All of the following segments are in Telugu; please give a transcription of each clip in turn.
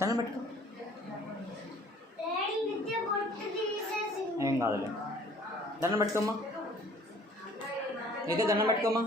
దండం పెట్టుకో. ఏం కాదులే. దండం పెట్టుకోమ్మా. అయితే దండం పెట్టుకోమ్మా.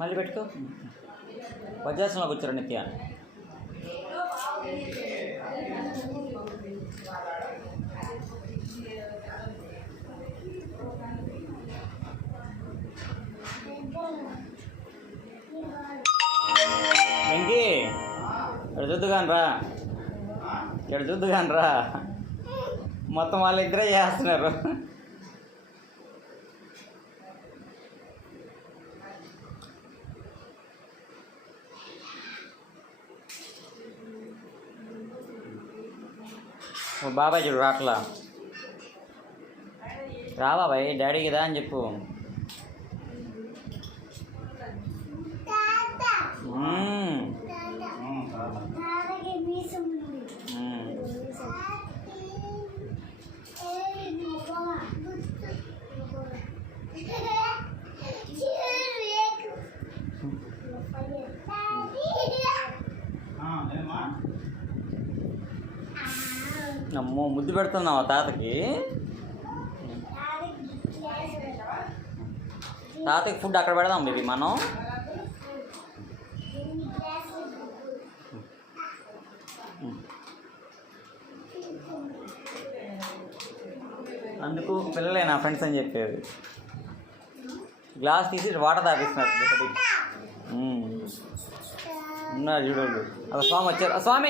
మళ్ళీ పెట్టుకో. వజ్రాసనంలో కూర్చోరు నిత్య. వెంకీ ఇక్కడ చూద్దు కానీ రా. మొత్తం వాళ్ళిద్దరే చేస్తున్నారు. బాబాయ్ చూడు రాట్లా. రా బాబాయ్, డాడీకి రా అని చెప్పు. అమ్మో, ముద్దు పెడుతున్నావా తాతకి? తాతకి ఫుడ్ అక్కడ పెడదాం బేబీ మనం. అందుకు పిల్లలే నా ఫ్రెండ్స్ అని చెప్పేది. గ్లాస్ తీసి వాటర్ తాపిస్తున్నారు. ఉన్నారు చూడండి. స్వామి వచ్చారు. స్వామి